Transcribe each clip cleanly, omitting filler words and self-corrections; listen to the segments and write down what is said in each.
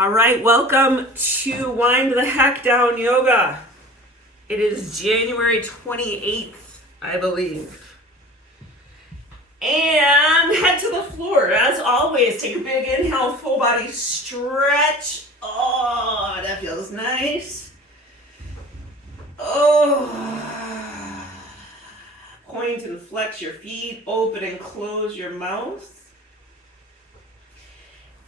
All right, welcome to Wind the Heck Down Yoga. It is January 28th, I believe. And head to the floor. As always, take a big inhale, full body stretch. Oh, that feels nice. Oh. Point and flex your feet, open and close your mouth.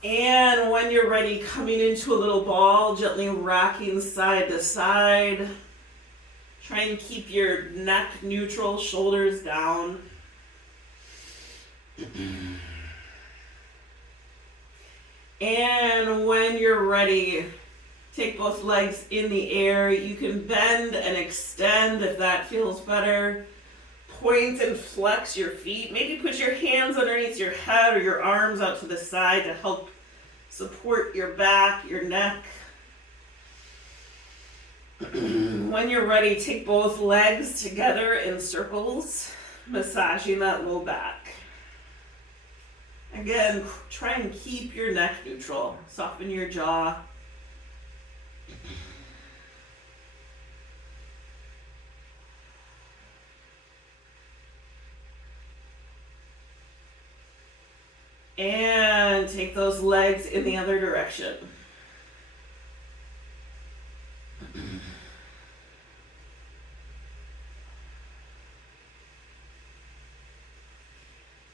And when you're ready, coming into a little ball, gently rocking side to side. Try and keep your neck neutral, shoulders down. And when you're ready, take both legs in the air. You can bend and extend if that feels better. Point and flex your feet. Maybe put your hands underneath your head or your arms out to the side to help support your back, your neck. When you're ready, take both legs together in circles, massaging that low back. Again, try and keep your neck neutral. Soften your jaw. And take those legs in the other direction.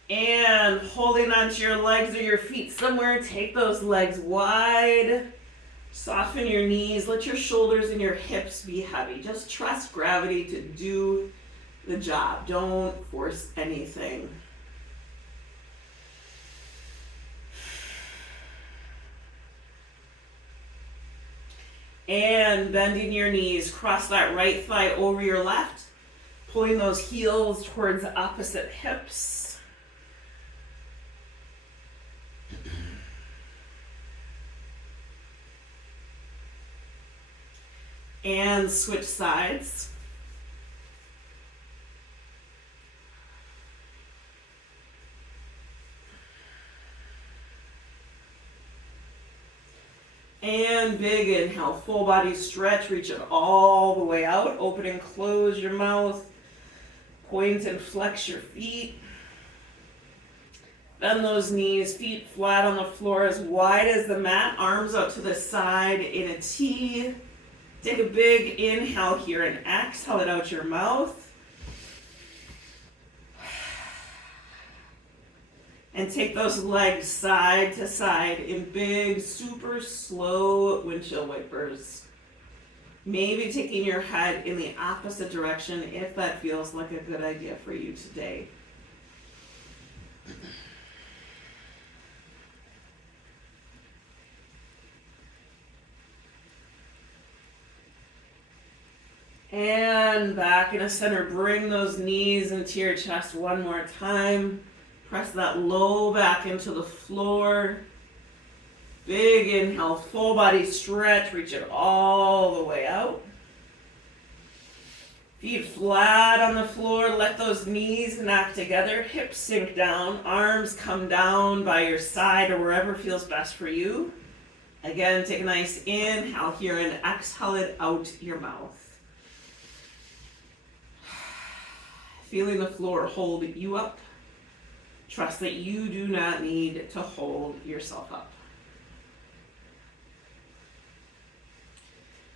And holding onto your legs or your feet somewhere, take those legs wide. Soften your knees. Let your shoulders and your hips be heavy. Just trust gravity to do the job. Don't force anything. And bending your knees, cross that right thigh over your left, pulling those heels towards the opposite hips. And switch sides. And big inhale, full body stretch, reach it all the way out. Open and close your mouth. Point and flex your feet. Bend those knees, feet flat on the floor as wide as the mat. Arms out to the side in a T. Take a big inhale here and exhale it out your mouth. And take those legs side to side in big, super slow windshield wipers. Maybe taking your head in the opposite direction if that feels like a good idea for you today. And back in the center, bring those knees into your chest one more time. Press that low back into the floor. Big inhale, full body stretch, reach it all the way out. Feet flat on the floor, let those knees knock together, hips sink down, arms come down by your side or wherever feels best for you. Again, take a nice inhale here and exhale it out your mouth. Feeling the floor hold you up. Trust that you do not need to hold yourself up.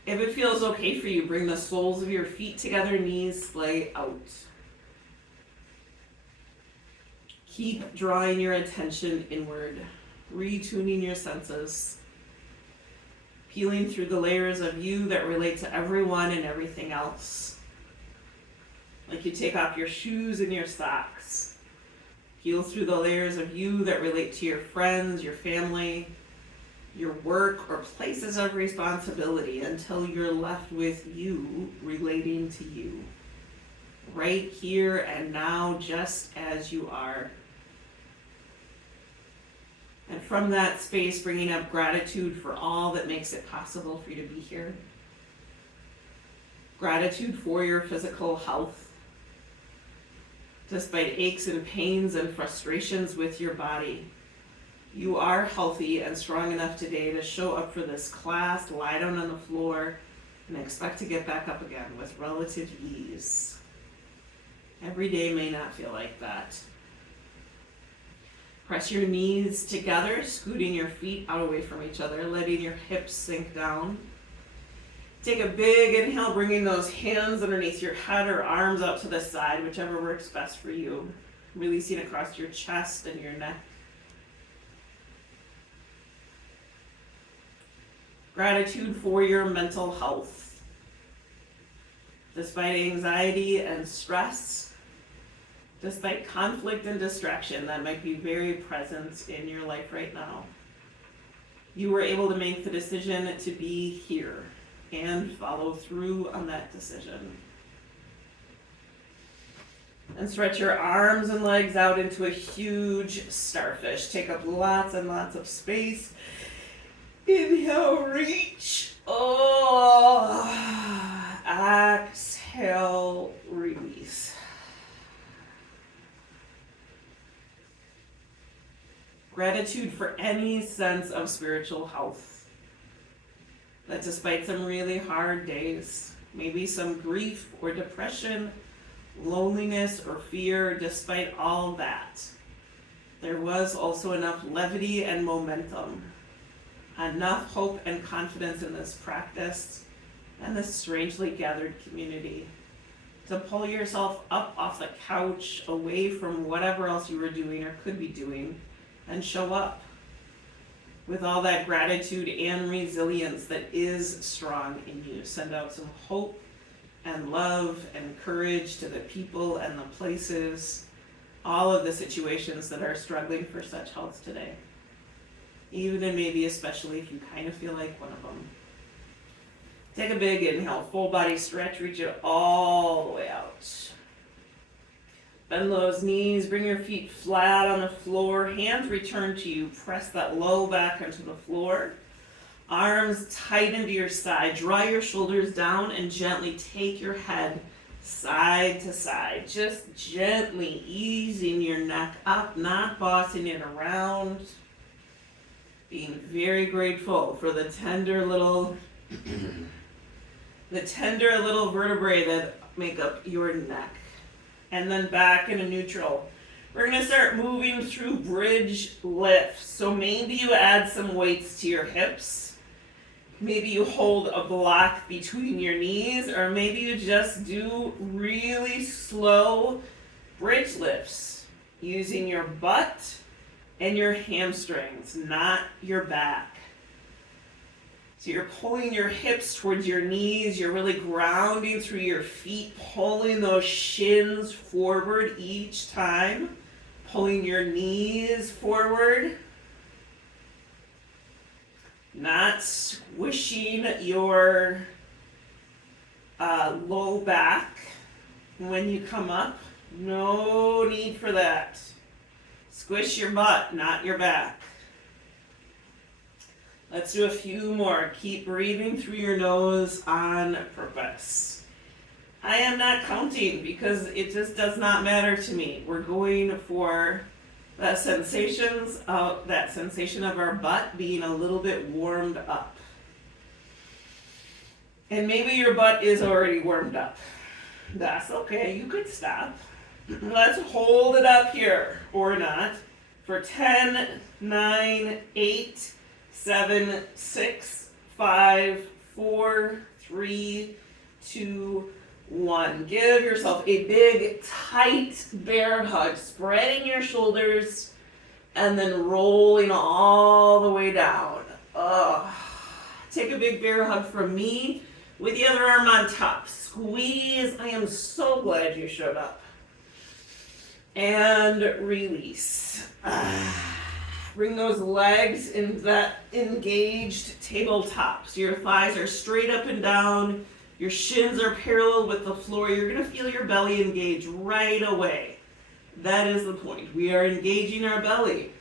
If it feels okay for you, bring the soles of your feet together, knees splay out. Keep drawing your attention inward, retuning your senses, peeling through the layers of you that relate to everyone and everything else. Like you take off your shoes and your socks. Peel through the layers of you that relate to your friends, your family, your work, or places of responsibility until you're left with you relating to you. Right here and now, just as you are. And from that space, bringing up gratitude for all that makes it possible for you to be here. Gratitude for your physical health. Despite aches and pains and frustrations with your body, You are healthy and strong enough today to show up for this class, lie down on the floor, and expect to get back up again with relative ease. Every day may not feel like that. Press your knees together, scooting your feet out away from each other, letting your hips sink down. Take a big inhale, bringing those hands underneath your head or arms out to the side, whichever works best for you. Releasing across your chest and your neck. Gratitude for your mental health. Despite anxiety and stress, despite conflict and distraction that might be very present in your life right now, you were able to make the decision to be here and follow through on that decision. And stretch your arms and legs out into a huge starfish. Take up lots and lots of space. Inhale, reach. Oh. Exhale, release. Gratitude for any sense of spiritual health. That despite some really hard days, maybe some grief or depression, loneliness or fear, despite all that, there was also enough levity and momentum, enough hope and confidence in this practice and this strangely gathered community to pull yourself up off the couch, away from whatever else you were doing or could be doing, and show up with all that gratitude and resilience that is strong in you. Send out some hope and love and courage to the people and the places, all of the situations that are struggling for such health today. Even and maybe especially if you kind of feel like one of them. Take a big inhale, full body stretch, reach it all the way out. Bend those knees, bring your feet flat on the floor, hands return to you, press that low back onto the floor. Arms tight into your side, draw your shoulders down and gently take your head side to side. Just gently easing your neck up, not bossing it around. Being very grateful for the tender little vertebrae that make up your neck. And then back into neutral. We're going to start moving through bridge lifts. So maybe you add some weights to your hips. Maybe you hold a block between your knees, or maybe you just do really slow bridge lifts using your butt and your hamstrings, not your back. So you're pulling your hips towards your knees, you're really grounding through your feet, pulling those shins forward each time, pulling your knees forward, not squishing your low back when you come up. No need for that. Squish your butt, not your back. Let's do a few more. Keep breathing through your nose on purpose. I am not counting because it just does not matter to me. We're going for that sensation of our butt being a little bit warmed up. And maybe your butt is already warmed up. That's okay, you could stop. Let's hold it up here, or not, for 10, 9, 8, 7, 6, 5, 4, 3, 2, 1. Give yourself a big, tight bear hug, spreading your shoulders and then rolling all the way down. Take a big bear hug from me with the other arm on top. Squeeze. I am so glad you showed up. And release. Bring those legs in that engaged tabletop. So your thighs are straight up and down. Your shins are parallel with the floor. You're going to feel your belly engage right away. That is the point. We are engaging our belly.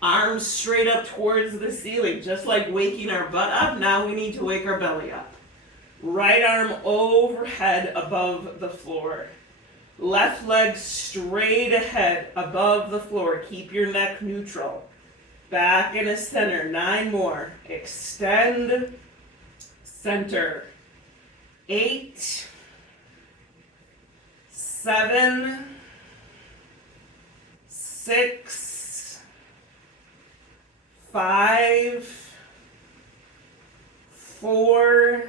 Arms straight up towards the ceiling. Just like waking our butt up, now we need to wake our belly up. Right arm overhead above the floor. Left leg straight ahead above the floor. Keep your neck neutral. Back into center. 9 more. Extend. Center. 8. 7. 6. 5. 4.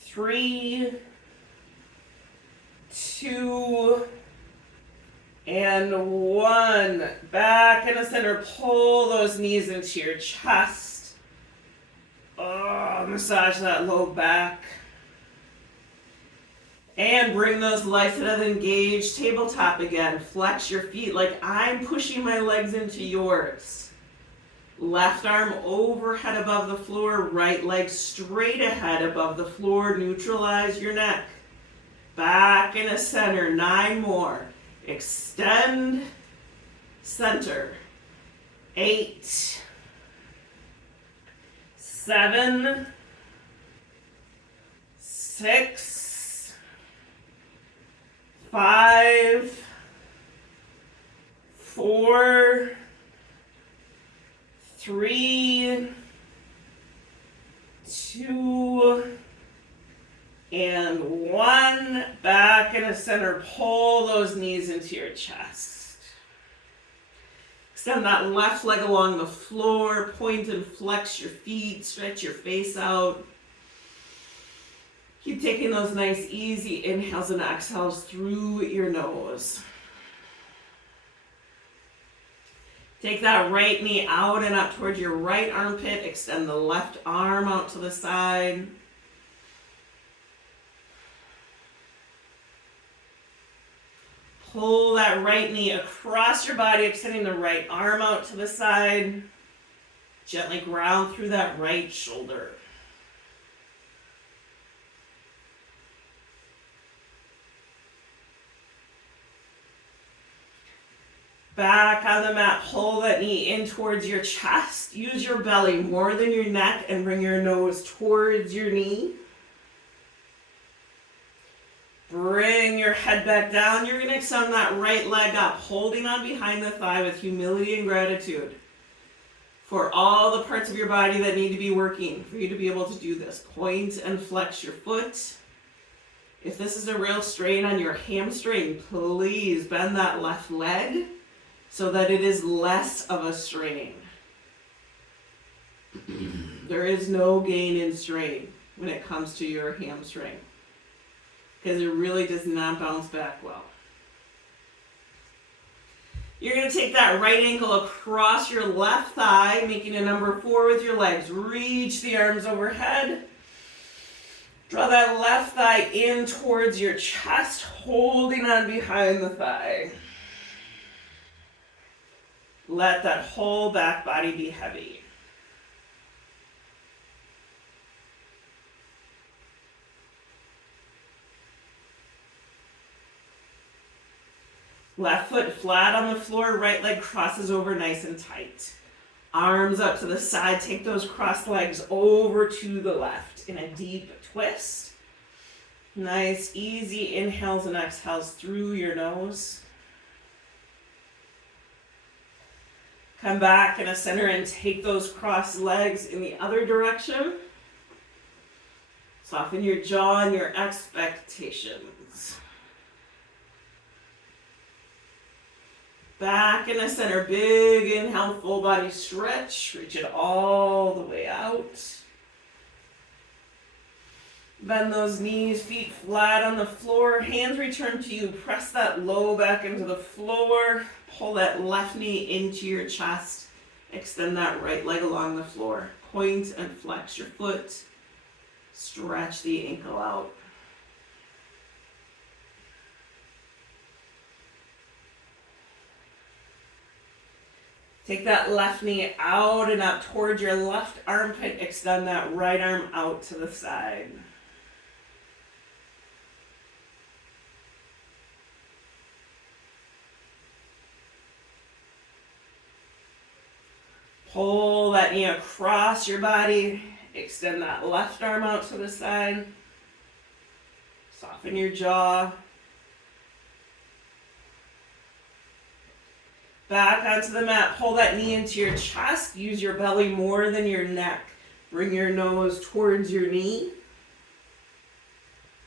3. 2. And 1. Back in the center. Pull those knees into your chest. Oh, massage that low back. And bring those legs to the engaged tabletop again. Flex your feet like I'm pushing my legs into yours. Left arm overhead above the floor. Right leg straight ahead above the floor. Neutralize your neck. Back in the center. 9 more. Extend, center. 8, 7, 6, 5, 4, 3, 2, and 1. Back in the center. Pull those knees into your chest. Extend that left leg along the floor. Point and flex your feet. Stretch your face out. Keep taking those nice, easy inhales and exhales through your nose. Take that right knee out and up towards your right armpit. Extend the left arm out to the side. Pull that right knee across your body, extending the right arm out to the side. Gently ground through that right shoulder. Back on the mat, pull that knee in towards your chest. Use your belly more than your neck and bring your nose towards your knee. Bring your head back down. You're going to extend that right leg up, holding on behind the thigh with humility and gratitude for all the parts of your body that need to be working for you to be able to do this. Point and flex your foot. If this is a real strain on your hamstring, please bend that left leg so that it is less of a strain. There is no gain in strain when it comes to your hamstring, because it really does not bounce back well. You're going to take that right ankle across your left thigh, making a number 4 with your legs. Reach the arms overhead. Draw that left thigh in towards your chest, holding on behind the thigh. Let that whole back body be heavy. Left foot flat on the floor, right leg crosses over nice and tight. Arms up to the side, take those crossed legs over to the left in a deep twist. Nice, easy inhales and exhales through your nose. Come back in a center and take those crossed legs in the other direction. Soften your jaw and your expectations. Back in the center, big inhale, full body stretch. Reach it all the way out. Bend those knees, feet flat on the floor. Hands return to you. Press that low back into the floor. Pull that left knee into your chest. Extend that right leg along the floor. Point and flex your foot. Stretch the ankle out. Take that left knee out and up towards your left armpit. Extend that right arm out to the side. Pull that knee across your body. Extend that left arm out to the side. Soften your jaw. Back onto the mat. Pull that knee into your chest. Use your belly more than your neck. Bring your nose towards your knee.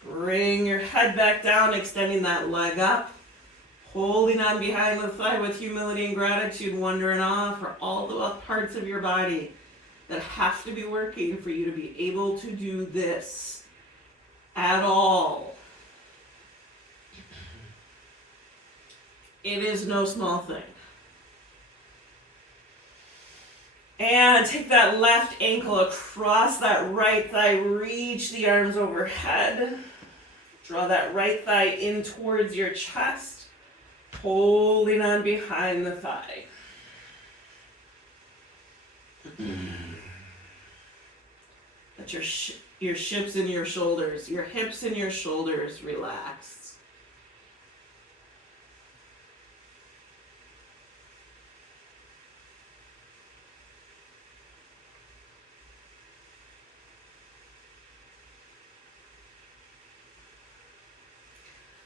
Bring your head back down, extending that leg up. Holding on behind the thigh with humility and gratitude, wonder and awe for all the parts of your body that have to be working for you to be able to do this at all. It is no small thing. And take that left ankle across that right thigh. Reach the arms overhead. Draw that right thigh in towards your chest. Holding on behind the thigh. Let your hips and your shoulders relax.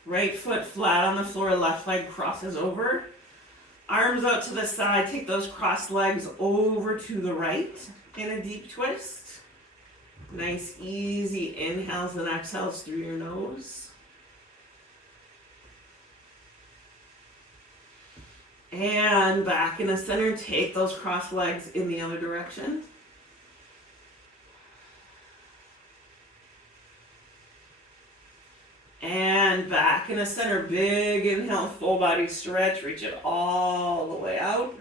Right foot flat on the floor, left leg crosses over. Arms out to the side, take those crossed legs over to the right in a deep twist. Nice easy inhales and exhales through your nose. And back in the center, take those crossed legs in the other direction. And back in the center, big inhale, full body stretch, reach it all the way out.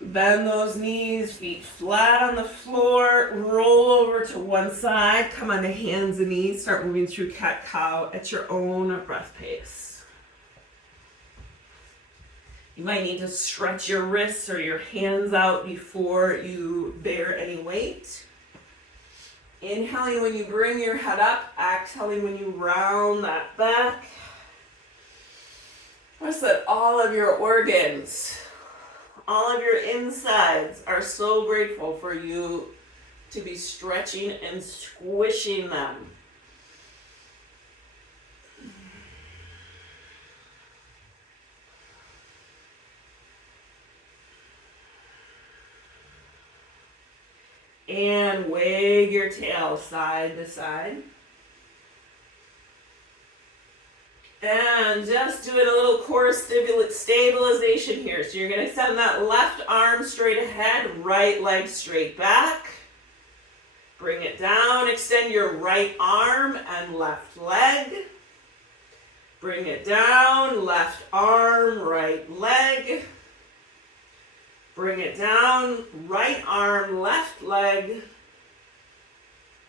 Bend those knees, feet flat on the floor, roll over to one side, come on to hands and knees, start moving through cat-cow at your own breath pace. You might need to stretch your wrists or your hands out before you bear any weight. Inhaling when you bring your head up, exhaling when you round that back. Notice that all of your organs, all of your insides are so grateful for you to be stretching and squishing them. And wag your tail side to side. And just doing a little core stabilization here. So you're going to send that left arm straight ahead, right leg straight back. Bring it down, extend your right arm and left leg. Bring it down, left arm, right leg. Bring it down, right arm, left leg.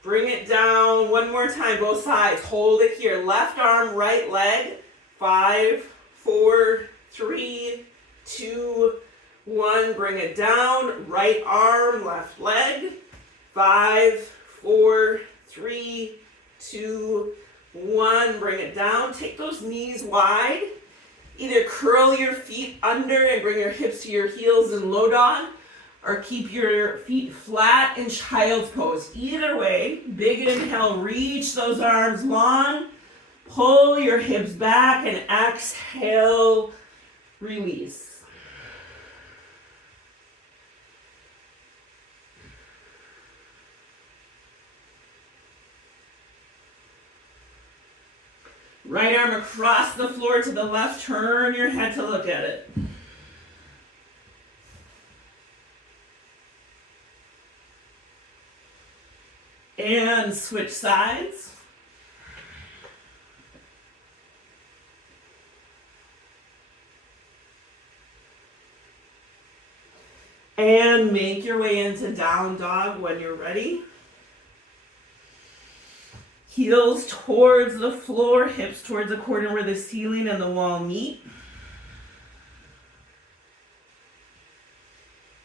Bring it down, one more time, both sides. Hold it here, left arm, right leg. 5, 4, 3, 2, 1. Bring it down, right arm, left leg. 5, 4, 3, 2, 1. Bring it down, take those knees wide. Either curl your feet under and bring your hips to your heels in low dog, or keep your feet flat in child's pose. Either way, big inhale, reach those arms long, pull your hips back, and exhale, release. Right arm across the floor to the left, turn your head to look at it. And switch sides. And make your way into down dog when you're ready. Heels towards the floor, hips towards the corner where the ceiling and the wall meet.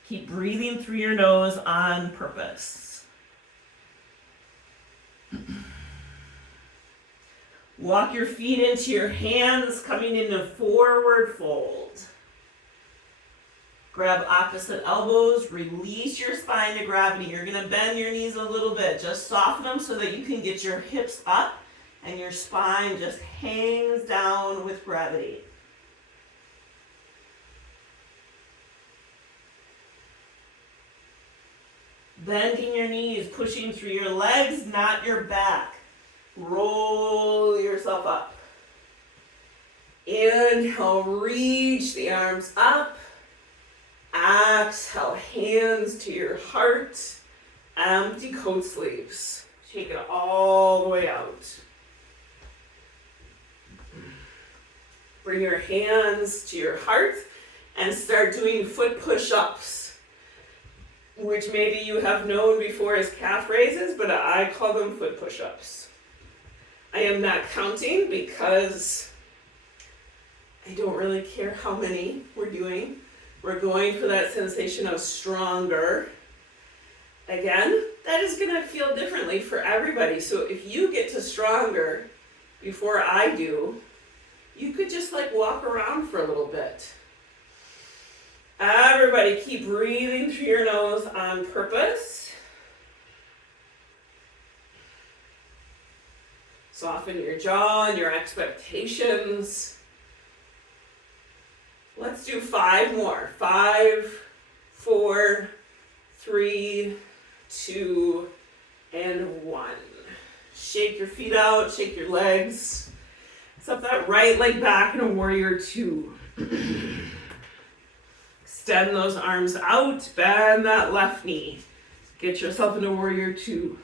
Keep breathing through your nose on purpose. Walk your feet into your hands, coming into forward fold. Grab opposite elbows, release your spine to gravity. You're going to bend your knees a little bit. Just soften them so that you can get your hips up and your spine just hangs down with gravity. Bending your knees, pushing through your legs, not your back. Roll yourself up. Inhale, reach the arms up. Exhale, hands to your heart. Empty coat sleeves. Take it all the way out. Bring your hands to your heart and start doing foot push-ups, which maybe you have known before as calf raises, but I call them foot push-ups. I am not counting because I don't really care how many we're doing. We're going for that sensation of stronger. Again, that is going to feel differently for everybody. So if you get to stronger before I do, you could just like walk around for a little bit. Everybody keep breathing through your nose on purpose. Soften your jaw and your expectations. Let's do 5 more. 5, 4, 3, 2, and 1. Shake your feet out, shake your legs. Step that right leg back in a warrior 2. Extend those arms out, bend that left knee. Get yourself into warrior 2.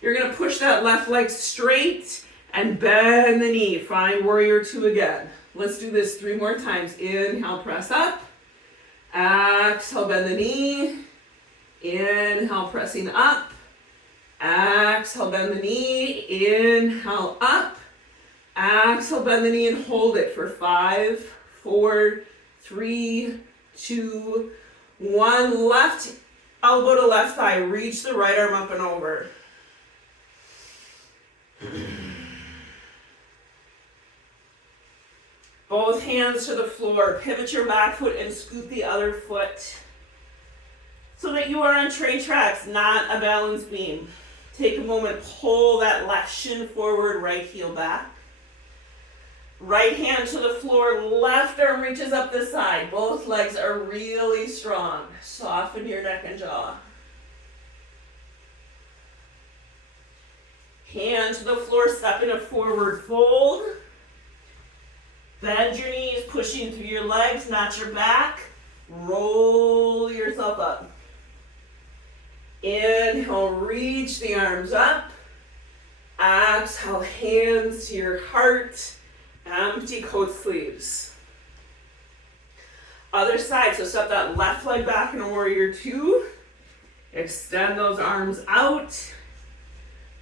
You're gonna push that left leg straight and bend the knee. Find warrior 2 again. Let's do this 3 more times. Inhale, press up. Exhale, bend the knee. Inhale, pressing up. Exhale, bend the knee. Inhale, up. Exhale, bend the knee and hold it for 5, 4, 3, 2, 1. Left elbow to left thigh. Reach the right arm up and over. Both hands to the floor. Pivot your back foot and scoot the other foot so that you are on train tracks, not a balance beam. Take a moment, pull that left shin forward, right heel back. Right hand to the floor, left arm reaches up the side. Both legs are really strong. Soften your neck and jaw. Hand to the floor, step in a forward fold. Bend your knees, pushing through your legs, not your back. Roll yourself up. Inhale, reach the arms up. Exhale, hands to your heart. Empty coat sleeves. Other side, so step that left leg back in a warrior 2. Extend those arms out.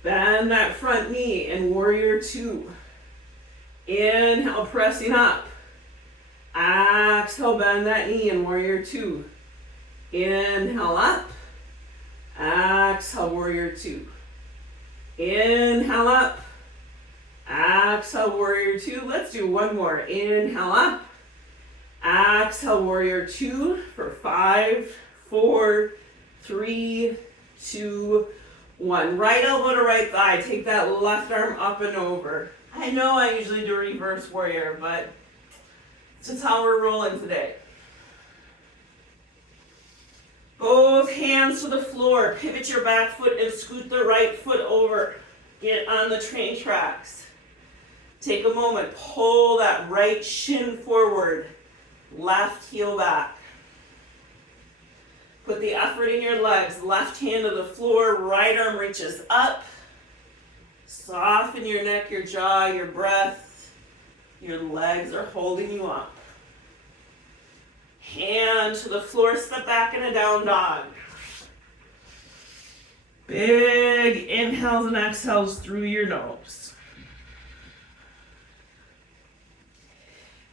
Bend that front knee in warrior 2. Inhale, pressing up. Exhale, bend that knee in warrior 2. Inhale, up. Exhale, warrior 2. Inhale, up. Exhale, warrior 2. Let's do 1 more. Inhale, up. Exhale, warrior 2 for 5, 4, 3, 2, 1. Right elbow to right thigh. Take that left arm up and over. I know I usually do reverse warrior, but it's just how we're rolling today. Both hands to the floor. Pivot your back foot and scoot the right foot over. Get on the train tracks. Take a moment. Pull that right shin forward. Left heel back. Put the effort in your legs. Left hand to the floor. Right arm reaches up. Soften your neck, your jaw, your breath. Your legs are holding you up. Hand to the floor, step back in a down dog. Big inhales and exhales through your nose.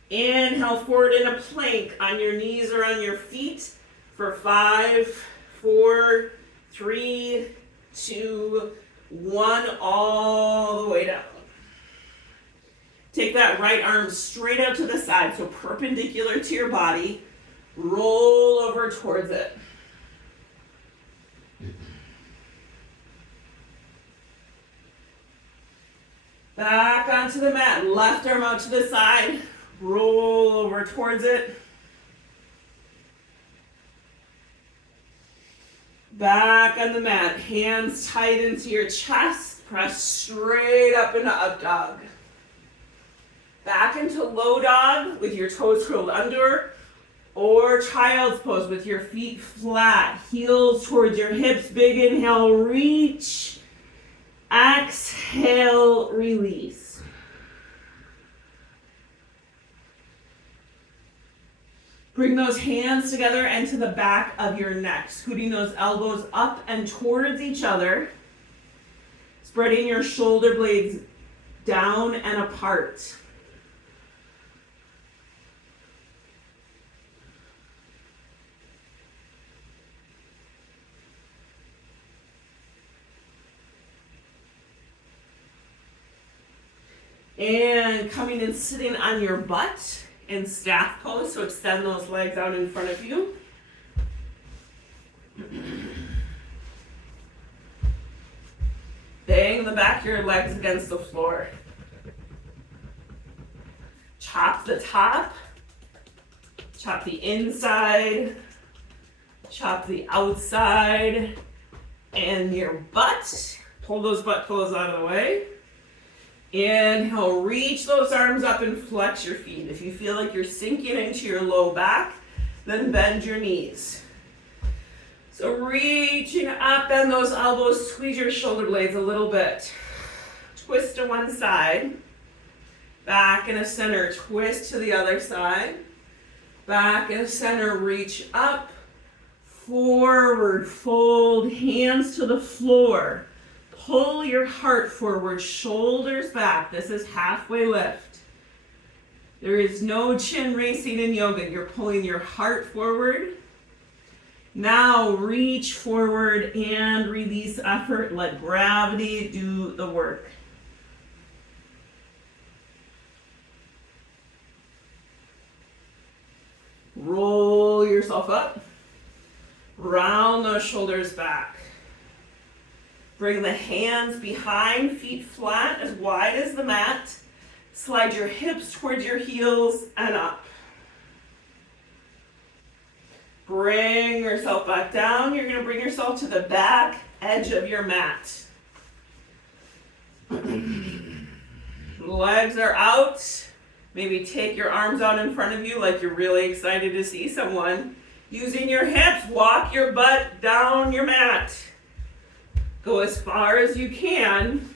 Inhale forward in a plank on your knees or on your feet for 5, 4, 3, 2, 1, all the way down. Take that right arm straight out to the side, so perpendicular to your body. Roll over towards it. Back onto the mat. Left arm out to the side. Roll over towards it. Back on the mat, hands tight into your chest, press straight up into up dog. Back into low dog with your toes curled under, or child's pose with your feet flat, heels towards your hips, big inhale, reach, exhale, release. Bring those hands together and to the back of your neck, scooting those elbows up and towards each other, spreading your shoulder blades down and apart. And coming and sitting on your butt in staff pose, so extend those legs out in front of you. Bang the back of your legs against the floor. Chop the top, chop the inside, chop the outside, and your butt. Pull those butt pillows out of the way. Inhale, reach those arms up and flex your feet. If you feel like you're sinking into your low back, then bend your knees. So reaching up, bend those elbows, squeeze your shoulder blades a little bit. Twist to one side. Back in a center, twist to the other side. Back in a center, reach up, forward, fold, hands to the floor. Pull your heart forward, shoulders back. This is halfway lift. There is no chin racing in yoga. You're pulling your heart forward. Now reach forward and release effort. Let gravity do the work. Roll yourself up. Round those shoulders back. Bring the hands behind, feet flat, as wide as the mat. Slide your hips towards your heels and up. Bring yourself back down. You're going to bring yourself to the back edge of your mat. Legs are out. Maybe take your arms out in front of you like you're really excited to see someone. Using your hips, walk your butt down your mat. Go as far as you can,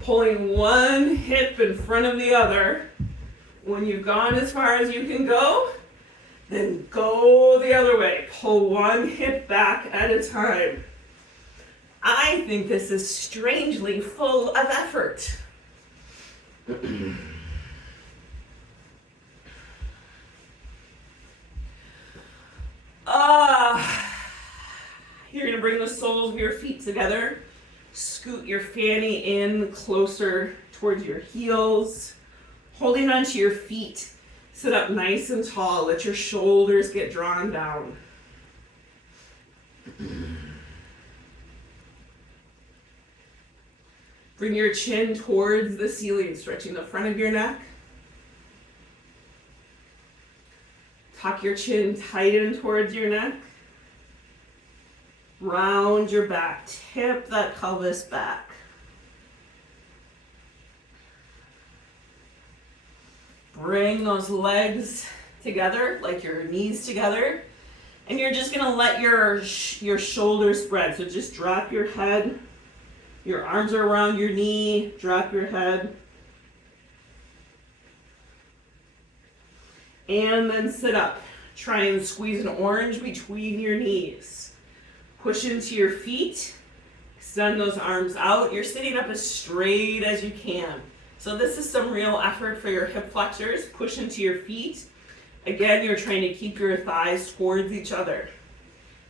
pulling one hip in front of the other. When you've gone as far as you can go, then go the other way. Pull one hip back at a time. I think this is strangely full of effort. You're going to bring the soles of your feet together. Scoot your fanny in closer towards your heels. Holding onto your feet. Sit up nice and tall. Let your shoulders get drawn down. Bring your chin towards the ceiling, stretching the front of your neck. Tuck your chin tight in towards your neck. Round your back. Tip that pelvis back. Bring those legs together, like your knees together. And you're just going to let your shoulders spread. So just drop your head. Your arms are around your knee. Drop your head. And then sit up. Try and squeeze an orange between your knees. Push into your feet. Extend those arms out. You're sitting up as straight as you can. So this is some real effort for your hip flexors. Push into your feet. Again, you're trying to keep your thighs towards each other.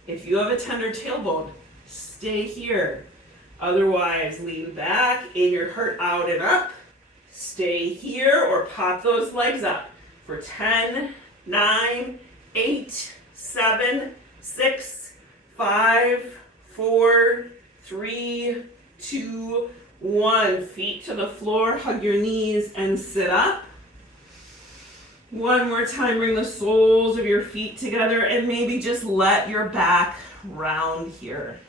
If you have a tender tailbone, stay here. Otherwise, lean back, aim your heart out and up. Stay here or pop those legs up for 10, 9, 8, 7, 6, 5, 4, 3, 2, 1. Feet to the floor, hug your knees and sit up. One more time, bring the soles of your feet together and maybe just let your back round here.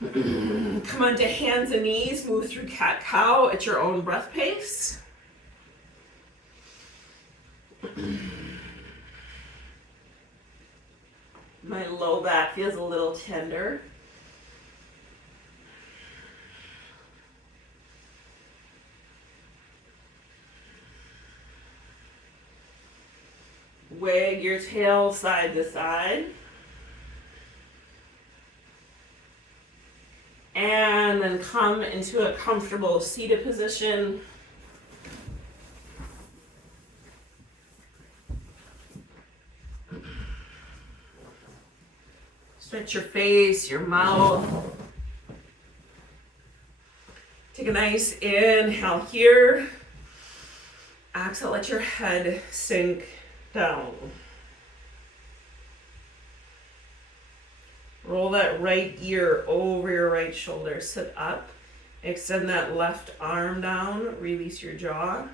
Come onto hands and knees, move through cat-cow at your own breath pace. My low back feels a little tender. Wag your tail side to side. And then come into a comfortable seated position. Stretch your face, your mouth. Take a nice inhale here. Exhale, let your head sink down. Roll that right ear over your right shoulder. Sit up. Extend that left arm down. Release your jaw.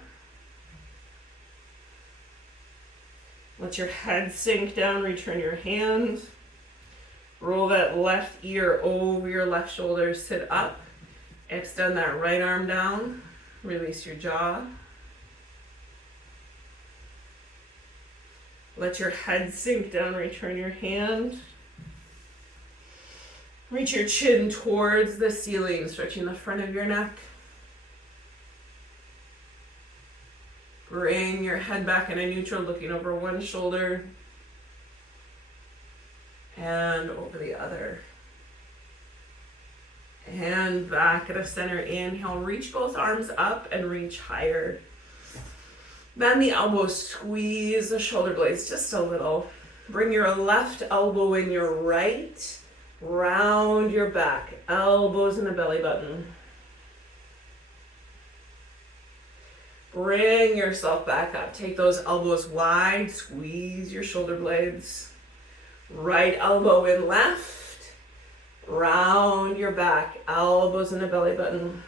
Let your head sink down. Return your hands. Roll that left ear over your left shoulder. Sit up. Extend that right arm down. Release your jaw. Let your head sink down. Return your hand. Reach your chin towards the ceiling, stretching the front of your neck. Bring your head back in a neutral, looking over one shoulder and over the other. And back at a center inhale, reach both arms up and reach higher. Bend the elbows, squeeze the shoulder blades just a little. Bring your left elbow in your right. Round your back, elbows in the belly button. Bring yourself back up. Take those elbows wide, squeeze your shoulder blades. Right elbow in left, round your back, elbows in the belly button.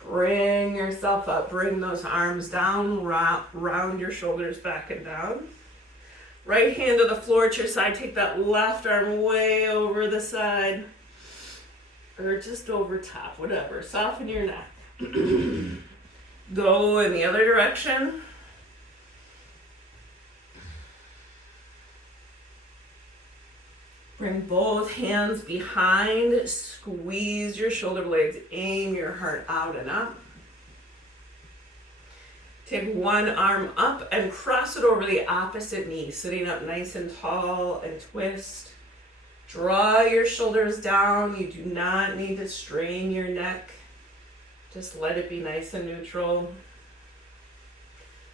Bring yourself up, bring those arms down, round your shoulders back and down. Right hand to the floor at your side. Take that left arm way over the side. Or just over top, whatever. Soften your neck. Go in the other direction. Bring both hands behind. Squeeze your shoulder blades. Aim your heart out and up. Take one arm up and cross it over the opposite knee, sitting up nice and tall and twist. Draw your shoulders down. You do not need to strain your neck. Just let it be nice and neutral.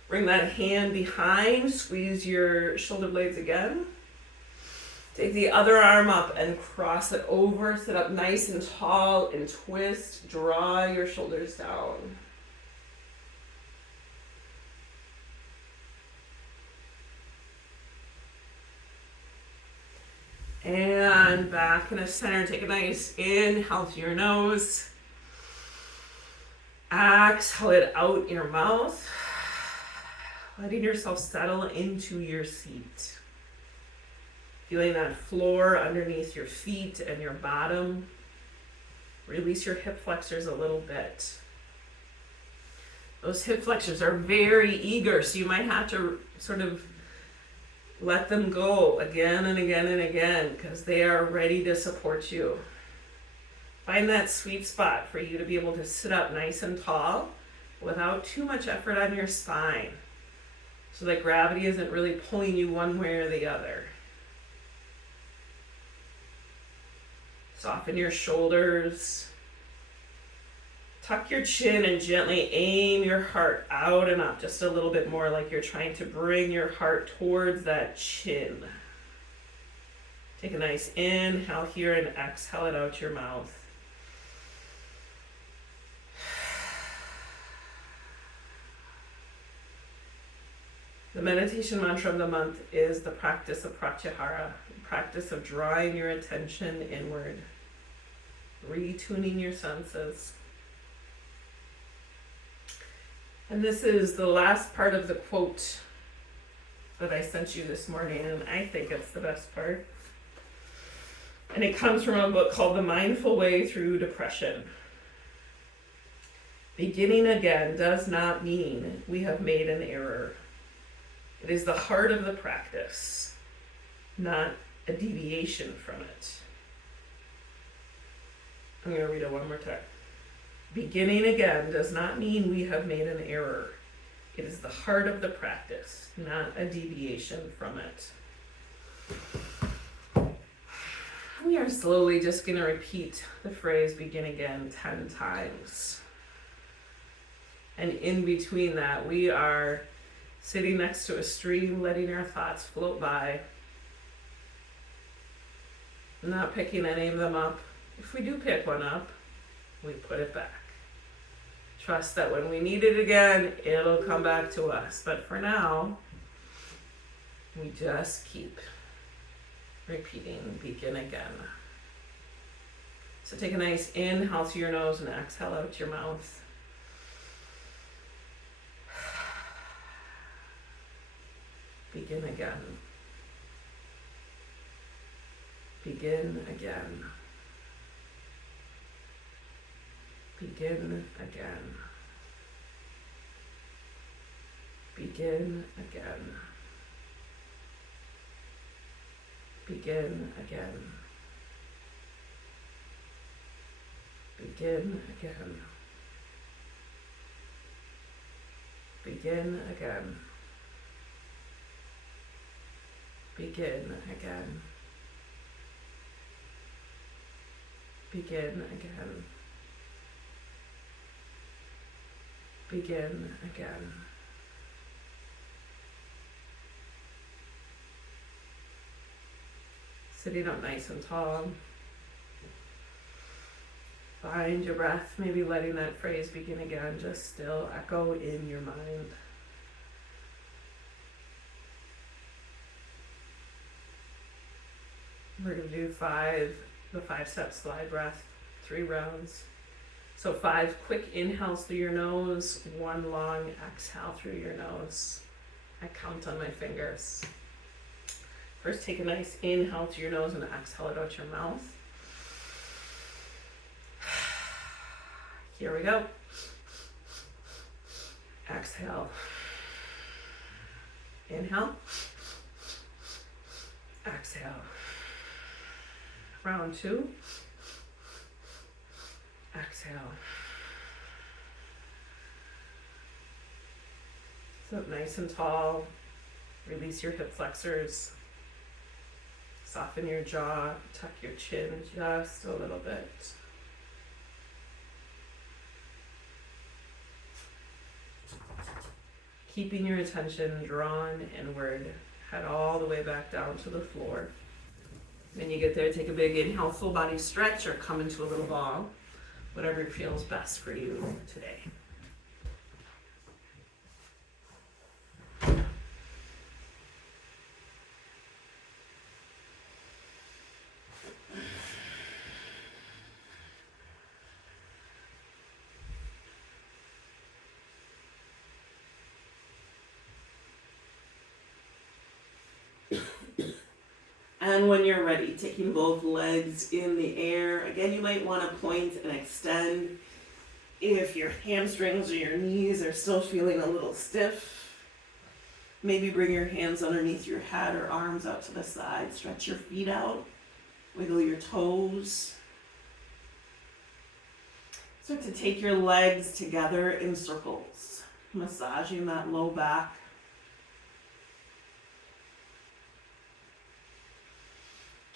Bring that hand behind, squeeze your shoulder blades again. Take the other arm up and cross it over, sit up nice and tall and twist. Draw your shoulders down. And back in the center, take a nice inhale through your nose. Exhale it out your mouth. Letting yourself settle into your seat. Feeling that floor underneath your feet and your bottom. Release your hip flexors a little bit. Those hip flexors are very eager, so you might have to sort of let them go again and again and again because they are ready to support you. Find that sweet spot for you to be able to sit up nice and tall without too much effort on your spine so that gravity isn't really pulling you one way or the other. Soften your shoulders. Tuck your chin and gently aim your heart out and up just a little bit more, like you're trying to bring your heart towards that chin. Take a nice inhale here and exhale it out your mouth. The meditation mantra of the month is the practice of pratyahara, the practice of drawing your attention inward, retuning your senses. And this is the last part of the quote that I sent you this morning, and I think it's the best part. And it comes from a book called The Mindful Way Through Depression. Beginning again does not mean we have made an error. It is the heart of the practice, not a deviation from it. I'm going to read it one more time. Beginning again does not mean we have made an error. It is the heart of the practice, not a deviation from it. We are slowly just going to repeat the phrase begin again 10 times. And in between that, we are sitting next to a stream, letting our thoughts float by, not picking any of them up. If we do pick one up, we put it back. Trust that when we need it again, it'll come back to us. But for now, we just keep repeating, begin again. So take a nice inhale through your nose and exhale out your mouth. Begin again. Begin again. Begin again. Begin again. Begin again. Begin again. Begin again. Begin again. Begin again. Begin again. Sitting up nice and tall. Find your breath, maybe letting that phrase begin again just still echo in your mind. We're going to do the 5-step slide breath, 3 rounds. So 5 quick inhales through your nose, 1 long exhale through your nose. I count on my fingers. First, take a nice inhale through your nose and exhale it out your mouth. Here we go. Exhale. Inhale. Exhale. Round 2. Exhale. Sit up nice and tall. Release your hip flexors. Soften your jaw. Tuck your chin just a little bit. Keeping your attention drawn inward. Head all the way back down to the floor. When you get there, take a big inhale, full body stretch, or come into a little ball. Whatever feels best for you today. And when you're ready, taking both legs in the air. Again, you might want to point and extend if your hamstrings or your knees are still feeling a little stiff. Maybe bring your hands underneath your head or arms out to the side. Stretch your feet out. Wiggle your toes. Start to take your legs together in circles, massaging that low back.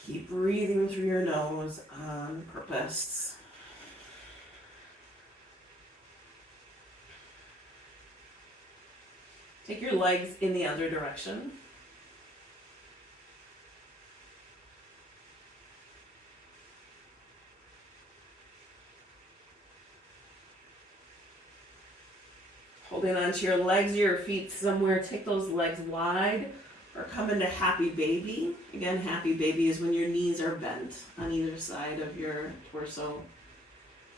Keep breathing through your nose on purpose. Take your legs in the other direction. Hold Holding onto your legs or your feet somewhere. Take those legs wide or come into happy baby. Again, happy baby is when your knees are bent on either side of your torso.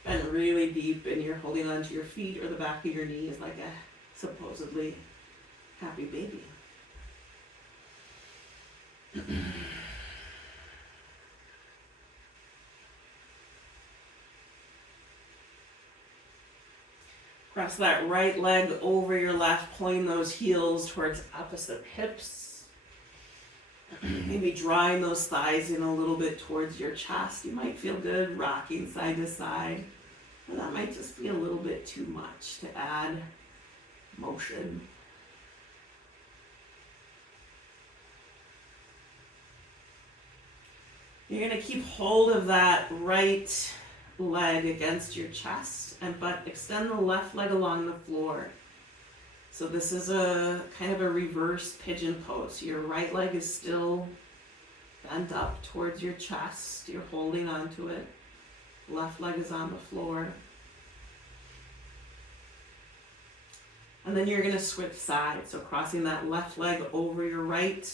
Bent really deep and you're holding onto your feet or the back of your knees like a supposedly happy baby. Cross that right leg over your left, pulling those heels towards opposite hips. Maybe drawing those thighs in a little bit towards your chest. You might feel good rocking side to side. Or that might just be a little bit too much to add motion. You're going to keep hold of that right leg against your chest, but extend the left leg along the floor. So this is a kind of a reverse pigeon pose. Your right leg is still bent up towards your chest. You're holding onto it. Left leg is on the floor. And then you're going to switch sides. So crossing that left leg over your right,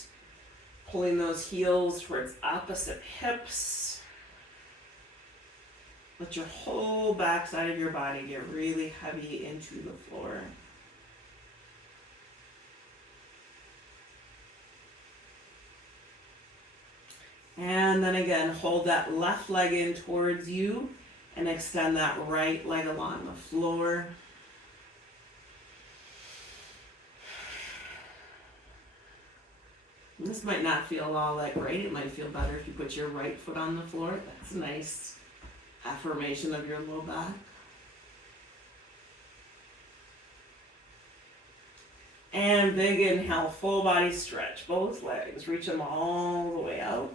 pulling those heels towards opposite hips. Let your whole backside of your body get really heavy into the floor. And then again, hold that left leg in towards you and extend that right leg along the floor. This might not feel all that great. It might feel better if you put your right foot on the floor. That's a nice affirmation of your low back. And big inhale, full body stretch. Both legs, reach them all the way out.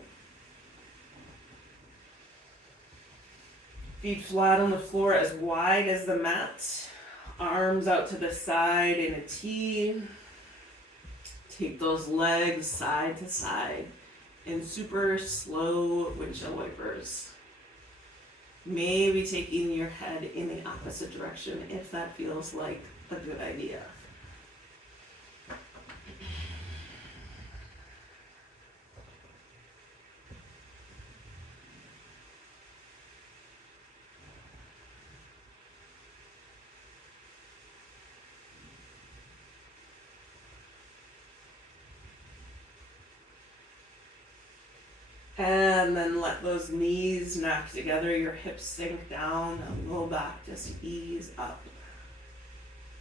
Feet flat on the floor as wide as the mat. Arms out to the side in a T. Take those legs side to side in super slow windshield wipers. Maybe taking your head in the opposite direction if that feels like a good idea. And then let those knees knock together, your hips sink down, and low back just ease up.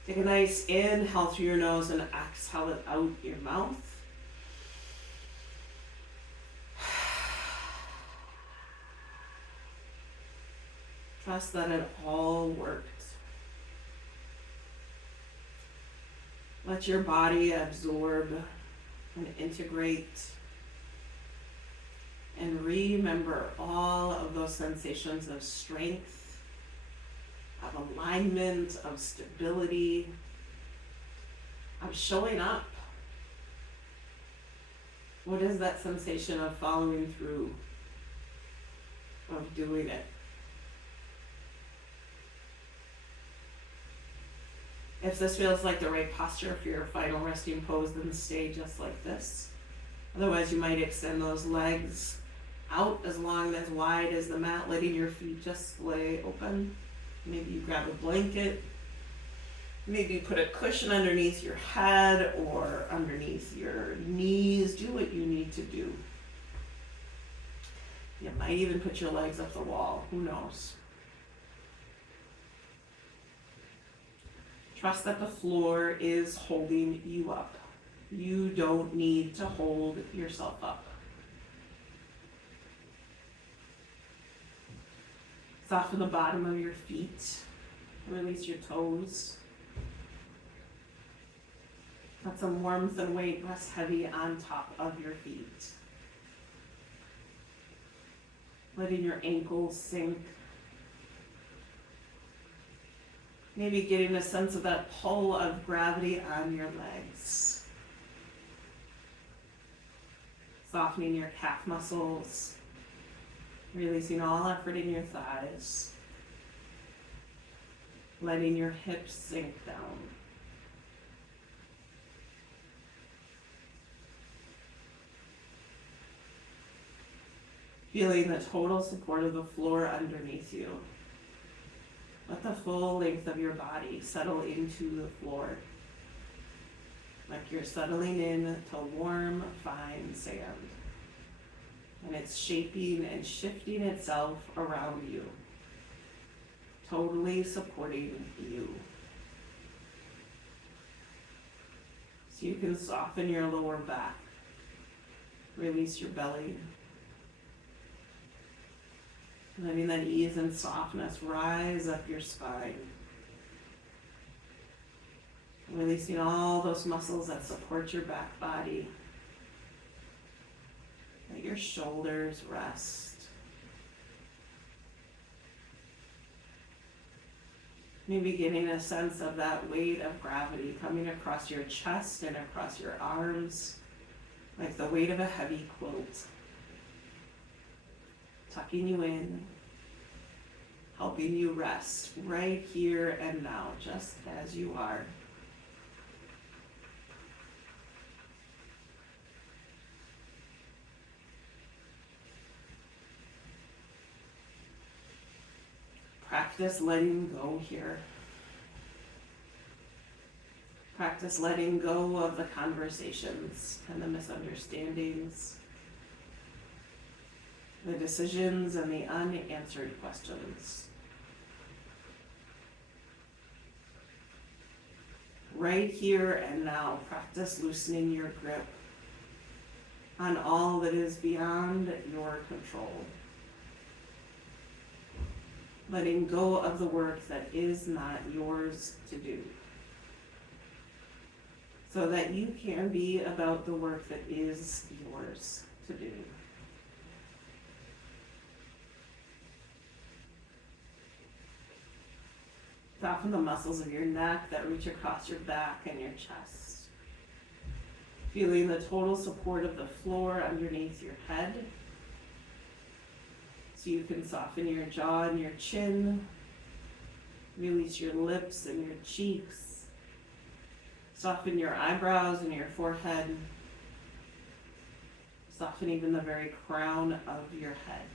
Take a nice inhale through your nose and exhale it out your mouth. Trust that it all worked. Let your body absorb and integrate. And remember all of those sensations of strength, of alignment, of stability, of showing up. What is that sensation of following through, of doing it? If this feels like the right posture for your final resting pose, then stay just like this. Otherwise, you might extend those legs out as long as wide as the mat, letting your feet just lay open. Maybe you grab a blanket. Maybe you put a cushion underneath your head or underneath your knees. Do what you need to do. You might even put your legs up the wall. Who knows? Trust that the floor is holding you up. You don't need to hold yourself up. Soften the bottom of your feet. Release your toes. Let some warmth and weight rest heavy on top of your feet. Letting your ankles sink. Maybe getting a sense of that pull of gravity on your legs. Softening your calf muscles. Releasing all effort in your thighs. Letting your hips sink down. Feeling the total support of the floor underneath you. Let the full length of your body settle into the floor, like you're settling in to warm, fine sand. And it's shaping and shifting itself around you, totally supporting you. So you can soften your lower back, release your belly, letting that ease and softness rise up your spine. Releasing all those muscles that support your back body. Let your shoulders rest. Maybe getting a sense of that weight of gravity coming across your chest and across your arms, like the weight of a heavy quilt. Tucking you in, helping you rest right here and now, just as you are. Practice letting go here. Practice letting go of the conversations and the misunderstandings, the decisions and the unanswered questions. Right here and now, practice loosening your grip on all that is beyond your control. Letting go of the work that is not yours to do, so that you can be about the work that is yours to do. Soften the muscles of your neck that reach across your back and your chest. Feeling the total support of the floor underneath your head. So you can soften your jaw and your chin. Release your lips and your cheeks. Soften your eyebrows and your forehead. Soften even the very crown of your head.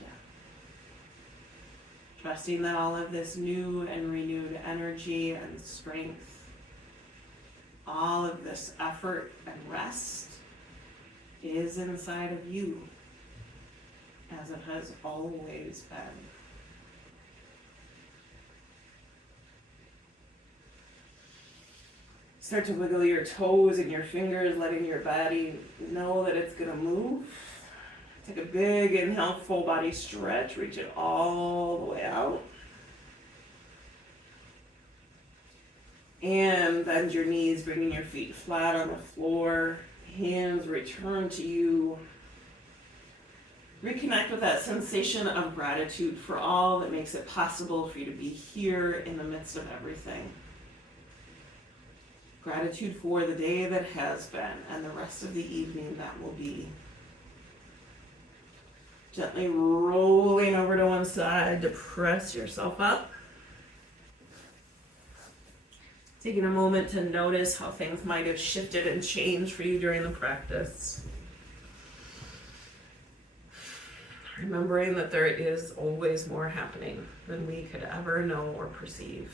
Trusting that all of this new and renewed energy and strength, all of this effort and rest is inside of you, as it has always been. Start to wiggle your toes and your fingers, letting your body know that it's going to move. Take a big inhale, full body stretch, reach it all the way out. And bend your knees, bringing your feet flat on the floor. Hands return to you. Reconnect with that sensation of gratitude for all that makes it possible for you to be here in the midst of everything. Gratitude for the day that has been and the rest of the evening that will be. Gently rolling over to one side to press yourself up. Taking a moment to notice how things might have shifted and changed for you during the practice. Remembering that there is always more happening than we could ever know or perceive.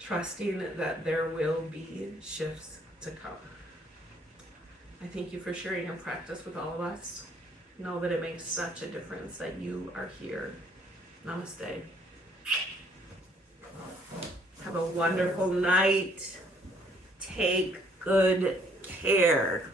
Trusting that there will be shifts to come. I thank you for sharing your practice with all of us. Know that it makes such a difference that you are here. Namaste. Have a wonderful night. Take good care.